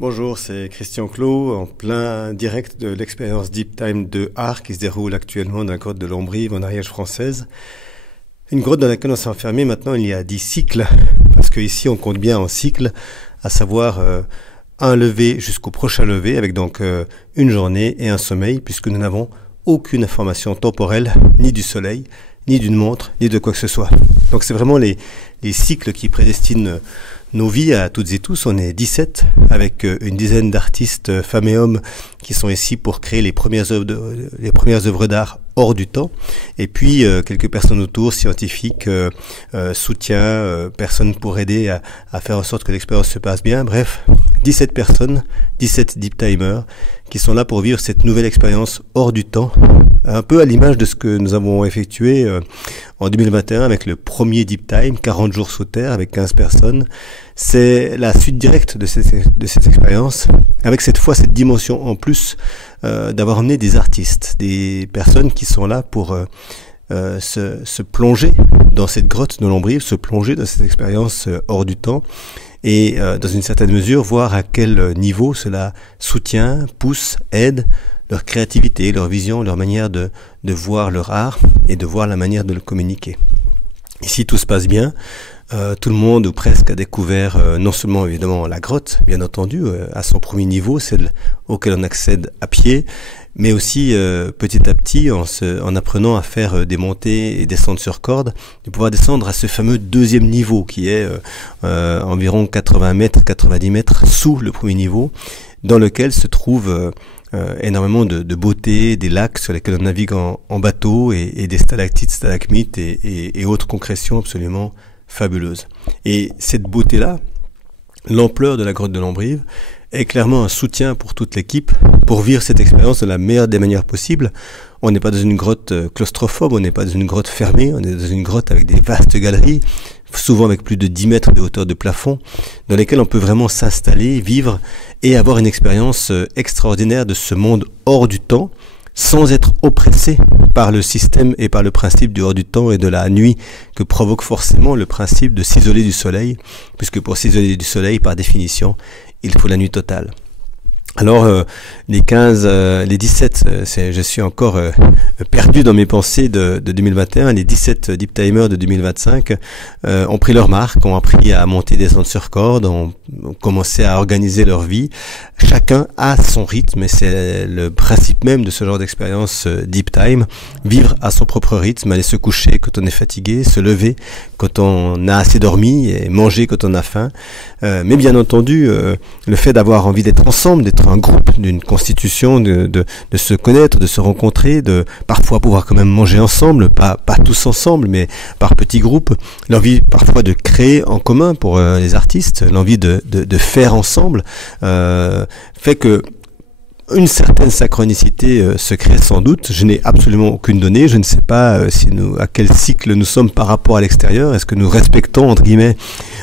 Bonjour, c'est Christian Clot, en plein direct de l'expérience Deep Time de Ars qui se déroule actuellement dans la grotte de Lombrive en Ariège française. Une grotte dans laquelle on s'est enfermé maintenant il y a 10 cycles, parce qu'ici on compte bien en cycles, à savoir un lever jusqu'au prochain lever, avec donc une journée et un sommeil, puisque nous n'avons aucune information temporelle, ni du soleil, ni d'une montre, ni de quoi que ce soit. Donc c'est vraiment les cycles qui prédestinent nos vies à toutes et tous. On est 17 avec une dizaine d'artistes, femmes et hommes, qui sont ici pour créer les premières œuvres d'art hors du temps. Et puis quelques personnes autour, scientifiques, soutien, personnes pour aider à faire en sorte que l'expérience se passe bien. Bref, 17 personnes, 17 deep timers qui sont là pour vivre cette nouvelle expérience hors du temps, un peu à l'image de ce que nous avons effectué en 2021 avec le premier Deep Time, 40 jours sous terre avec 15 personnes. C'est la suite directe de cette expérience, avec cette fois cette dimension en plus d'avoir emmené des artistes, des personnes qui sont là pour se plonger dans cette grotte de Lombrive, se plonger dans cette expérience hors du temps, et dans une certaine mesure voir à quel niveau cela soutient, pousse, aide leur créativité, leur vision, leur manière de voir leur art et de voir la manière de le communiquer. Ici tout se passe bien, tout le monde ou presque a découvert non seulement évidemment la grotte, bien entendu, à son premier niveau, celle auquel on accède à pied, mais aussi petit à petit en apprenant à faire des montées et descendre sur corde, de pouvoir descendre à ce fameux deuxième niveau qui est environ 80 mètres, 90 mètres sous le premier niveau, dans lequel se trouve énormément de beauté, des lacs sur lesquels on navigue en bateau et des stalactites, stalagmites et autres concrétions absolument fabuleuses. Et cette beauté-là, l'ampleur de la grotte de Lombrive, est clairement un soutien pour toute l'équipe pour vivre cette expérience de la meilleure des manières possibles. On n'est pas dans une grotte claustrophobe, on n'est pas dans une grotte fermée, on est dans une grotte avec des vastes galeries, souvent avec plus de 10 mètres de hauteur de plafond, dans lesquelles on peut vraiment s'installer, vivre et avoir une expérience extraordinaire de ce monde hors du temps, sans être oppressé par le système et par le principe du hors du temps et de la nuit que provoque forcément le principe de s'isoler du soleil, puisque pour s'isoler du soleil, par définition, il faut la nuit totale. Alors les 17, je suis encore perdu dans mes pensées de 2021, les 17 Deep Timers de 2025 ont pris leur marque, ont appris à monter, descendre sur corde, ont commencé à organiser leur vie. Chacun a son rythme et c'est le principe même de ce genre d'expérience Deep Time, vivre à son propre rythme, aller se coucher quand on est fatigué, se lever quand on a assez dormi et manger quand on a faim. Mais bien entendu, le fait d'avoir envie d'être ensemble, d'être un groupe, d'une constitution, de se connaître, de se rencontrer, de parfois pouvoir quand même manger ensemble, pas tous ensemble, mais par petits groupes, l'envie parfois de créer en commun pour les artistes, l'envie de faire ensemble, fait que une certaine synchronicité se crée sans doute. Je n'ai absolument aucune donnée. Je ne sais pas à quel cycle nous sommes par rapport à l'extérieur. Est-ce que nous respectons, entre guillemets,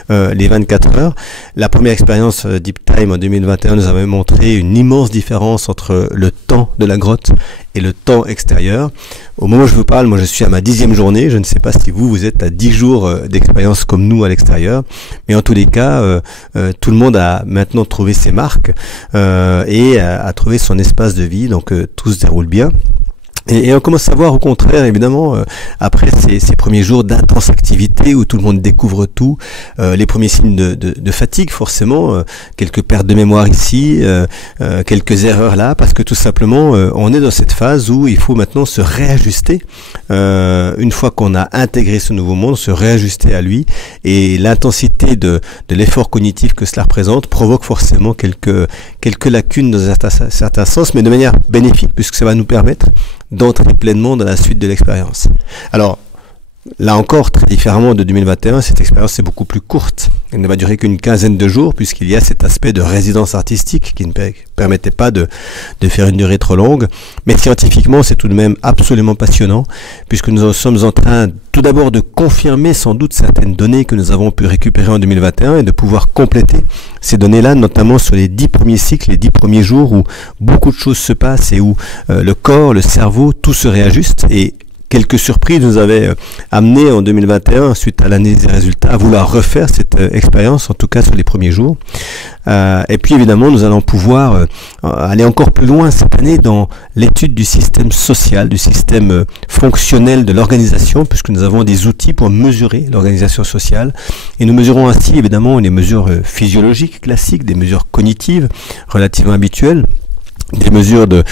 les 24 heures? La première expérience Deep Time en 2021 nous avait montré une immense différence entre le temps de la grotte et le temps extérieur. Au moment où je vous parle, moi je suis à ma 10e journée. Je ne sais pas si vous êtes à 10 jours d'expérience comme nous à l'extérieur. Mais en tous les cas, tout le monde a maintenant trouvé ses marques et a trouvé son espace de vie. Donc tout se déroule bien. Et on commence à voir au contraire, évidemment, après ces premiers jours d'intense activité où tout le monde découvre tout, les premiers signes de fatigue forcément, quelques pertes de mémoire ici, quelques erreurs là, parce que tout simplement on est dans cette phase où il faut maintenant se réajuster, une fois qu'on a intégré ce nouveau monde, se réajuster à lui, et l'intensité de l'effort cognitif que cela représente provoque forcément quelques lacunes dans un certain sens, mais de manière bénéfique, puisque ça va nous permettre d'entrer pleinement dans la suite de l'expérience. Alors, là encore, très différemment de 2021, cette expérience est beaucoup plus courte. Elle ne va durer qu'une quinzaine de jours, puisqu'il y a cet aspect de résidence artistique qui ne permettait pas de faire une durée trop longue. Mais scientifiquement, c'est tout de même absolument passionnant, puisque nous sommes en train tout d'abord de confirmer sans doute certaines données que nous avons pu récupérer en 2021 et de pouvoir compléter ces données-là, notamment sur les 10 premiers cycles, les 10 premiers jours où beaucoup de choses se passent et où le corps, le cerveau, tout se réajuste. Et quelques surprises nous avaient amené en 2021, suite à l'année des résultats, à vouloir refaire cette expérience, en tout cas sur les premiers jours. Et puis évidemment, nous allons pouvoir aller encore plus loin cette année dans l'étude du système social, du système fonctionnel de l'organisation, puisque nous avons des outils pour mesurer l'organisation sociale. Et nous mesurons ainsi évidemment les mesures physiologiques classiques, des mesures cognitives relativement habituelles, des mesures de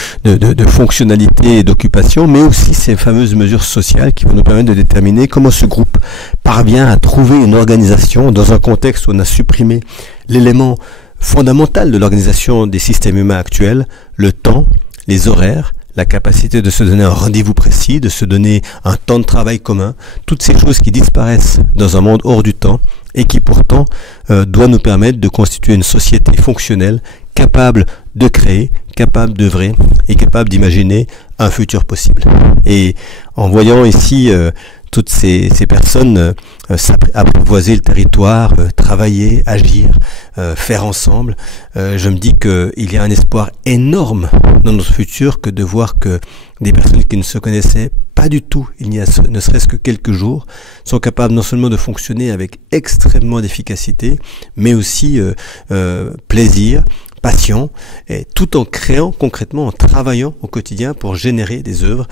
fonctionnalité et d'occupation, mais aussi ces fameuses mesures sociales qui vont nous permettre de déterminer comment ce groupe parvient à trouver une organisation dans un contexte où on a supprimé l'élément fondamental de l'organisation des systèmes humains actuels, le temps, les horaires, la capacité de se donner un rendez-vous précis, de se donner un temps de travail commun, toutes ces choses qui disparaissent dans un monde hors du temps et qui pourtant doit nous permettre de constituer une société fonctionnelle capable de créer, capable d'œuvrer et capable d'imaginer un futur possible. Et en voyant ici toutes ces personnes apprivoiser le territoire, travailler, agir, faire ensemble, je me dis qu'il y a un espoir énorme dans notre futur que de voir que des personnes qui ne se connaissaient pas du tout, il n'y a ne serait-ce que quelques jours, sont capables non seulement de fonctionner avec extrêmement d'efficacité, mais aussi plaisir, passion, et tout en créant concrètement, en travaillant au quotidien pour générer des œuvres.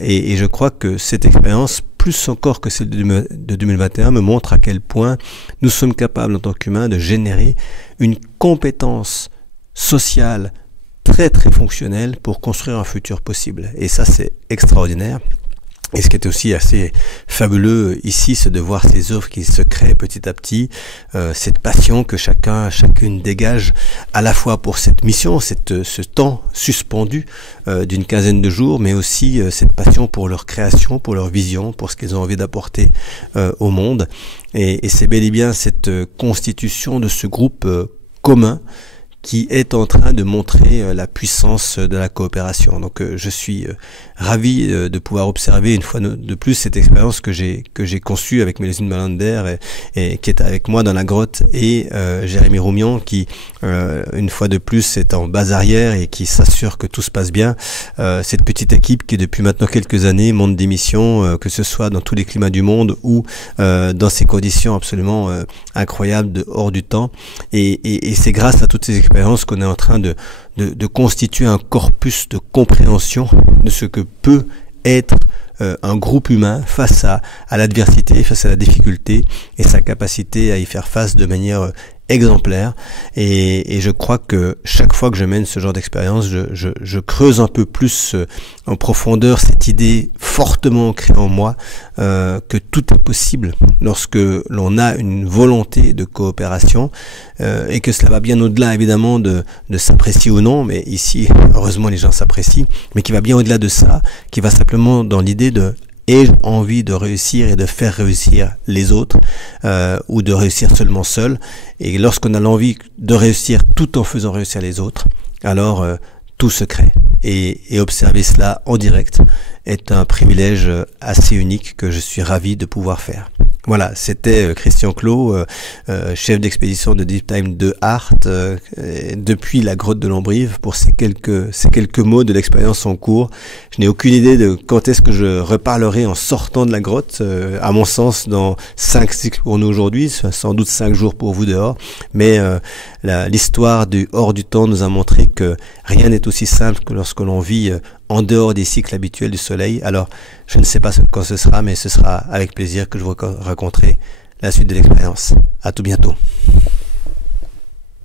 Et je crois que cette expérience, plus encore que celle de 2021, me montre à quel point nous sommes capables en tant qu'humains de générer une compétence sociale très très fonctionnelle pour construire un futur possible. Et ça, c'est extraordinaire. Et ce qui est aussi assez fabuleux ici, c'est de voir ces œuvres qui se créent petit à petit, cette passion que chacune dégage à la fois pour cette mission, ce temps suspendu d'une quinzaine de jours, mais aussi cette passion pour leur création, pour leur vision, pour ce qu'ils ont envie d'apporter au monde. Et c'est bel et bien cette constitution de ce groupe commun qui est en train de montrer la puissance de la coopération. Donc je suis ravi de pouvoir observer une fois de plus cette expérience que j'ai conçue avec Mélusine Malander et qui est avec moi dans la grotte, et Jérémy Roumian qui une fois de plus est en base arrière et qui s'assure que tout se passe bien. Cette petite équipe qui depuis maintenant quelques années monte des missions, que ce soit dans tous les climats du monde ou dans ces conditions absolument incroyables de hors du temps, et c'est grâce à toutes ces expériences qu'on est en train de constituer un corpus de compréhension de ce que peut être un groupe humain face à l'adversité, face à la difficulté, et sa capacité à y faire face de manière exemplaire. Et je crois que chaque fois que je mène ce genre d'expérience, je creuse un peu plus en profondeur cette idée fortement ancrée en moi que tout est possible lorsque l'on a une volonté de coopération, et que cela va bien au-delà évidemment de s'apprécier ou non, mais ici heureusement les gens s'apprécient, mais qui va bien au-delà de ça, qui va simplement dans l'idée de ai-je envie de réussir et de faire réussir les autres, ou de réussir seulement seul. Et lorsqu'on a l'envie de réussir tout en faisant réussir les autres, alors tout se crée. Et observer cela en direct est un privilège assez unique que je suis ravi de pouvoir faire. Voilà, c'était Christian Clot, chef d'expédition de Deep Time de Art, depuis la grotte de l'Ombrive, pour ces quelques mots de l'expérience en cours. Je n'ai aucune idée de quand est-ce que je reparlerai en sortant de la grotte, à mon sens dans 5 cycles pour nous aujourd'hui, sans doute 5 jours pour vous dehors, mais l'histoire du hors du temps nous a montré que rien n'est aussi simple que lorsque l'on vit en dehors des cycles habituels du soleil. Alors, je ne sais pas quand ce sera, mais ce sera avec plaisir que je vous raconterai la suite de l'expérience. À tout bientôt.